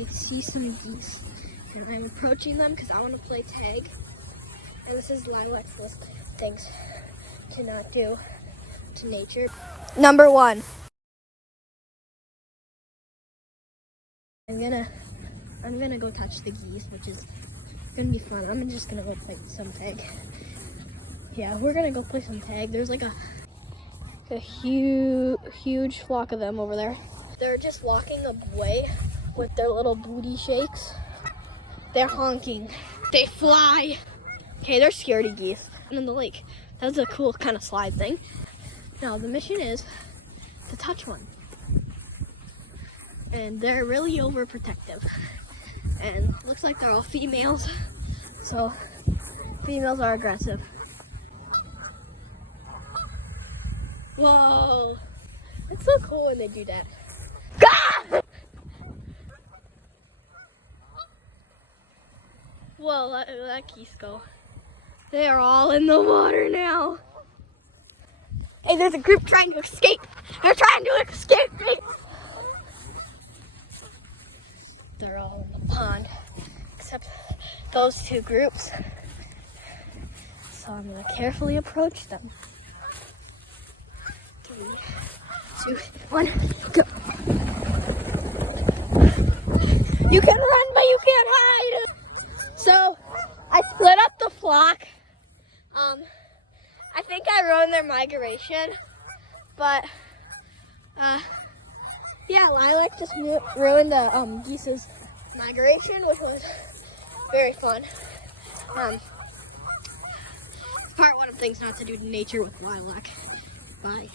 I see some geese, and I'm approaching them because I want to play tag. And this is Lilac's list of things to not do to nature. Number 1. I'm gonna go touch the geese, which is gonna be fun. I'm just gonna go play some tag. Yeah, we're gonna go play some tag. There's like a huge flock of them over there. They're just walking away with their little booty shakes. They're honking. They fly. Okay, they're scaredy geese. And in the lake, that's a cool kind of slide thing. Now the mission is to touch one. And they're really overprotective. And looks like they're all females. So females are aggressive. Whoa, it's so cool when they do that. Ah! Whoa, let geese go. They are all in the water now. Hey, there's a group trying to escape. They're trying to escape me. They're all in the pond, except those 2 groups. So I'm gonna carefully approach them. 3, 2, 1, go. You can run, but you can't hide. So I split up the flock. I think I ruined their migration, but yeah, Lilac just ruined the geese's migration, which was very fun. It's part 1 of things not to do to nature with Lilac. Bye.